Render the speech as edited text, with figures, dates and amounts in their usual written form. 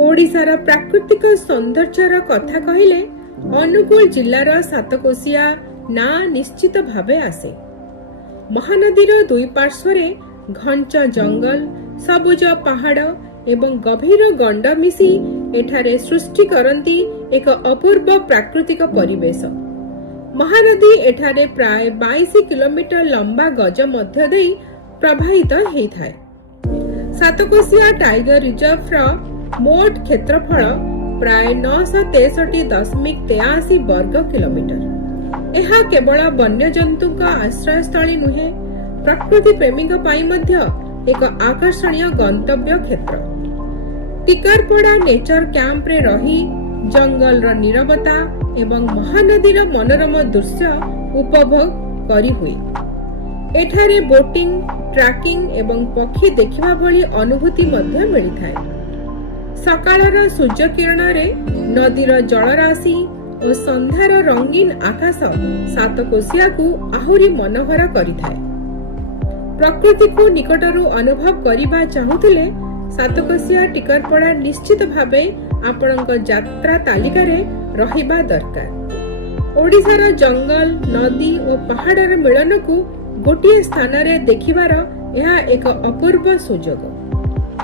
ओडिशार प्राकृतिक सौंदर्यर कथा कहले अनुगुल जिल्लार सातकोशिया ना निश्चित भावे आसे। महानदीर दुई पार्श्वरे घंच जंगल, सबुज पहाड़ एवं गभीर गंड मिसी एठारे सृष्टि करती एक अपूर्व प्राकृतिक परिवेश। महानदी एठारे प्राय 22 किलोमीटर लंबा गज मध्य देई प्रवाहित होता है। सातकोशिया टाइगर रिजर्व मोट क्षेत्रफल प्राय 963.83 वर्ग किलोमीटर। यह केवल वन्यजंतु आश्रयस्थली नुहे, प्रकृति प्रेमी एक आकर्षणीय गंतव्य क्षेत्र। टिकरपड़ा नेचर कैंप रे रही जंगल रो नीरवता एवं महानदीर मनोरम दृश्य उपभोग करी हुए। एठारे बोटिंग, ट्रैकिंग एवं पक्षी देखिबा भली अनुभूति मध्य मिलिथाय। सकाळर सूर्य किरण रे नदीर जलराशि और संध्यार रंगीन आकाश सातकोशिया को आहुरी मनोहर करिथाय। प्रकृति को निकटरू अनुभव करिबा चाहुथिले सातकोशिया टिकरपड़ा निश्चित भावे आपणक यात्रा तालिका रे रहिबा दरकार। ओडिशार जंगल, नदी और पहाड़र मिलन को गोटिए स्थान रे देखिबार यह एक अपूर्व सुजोग।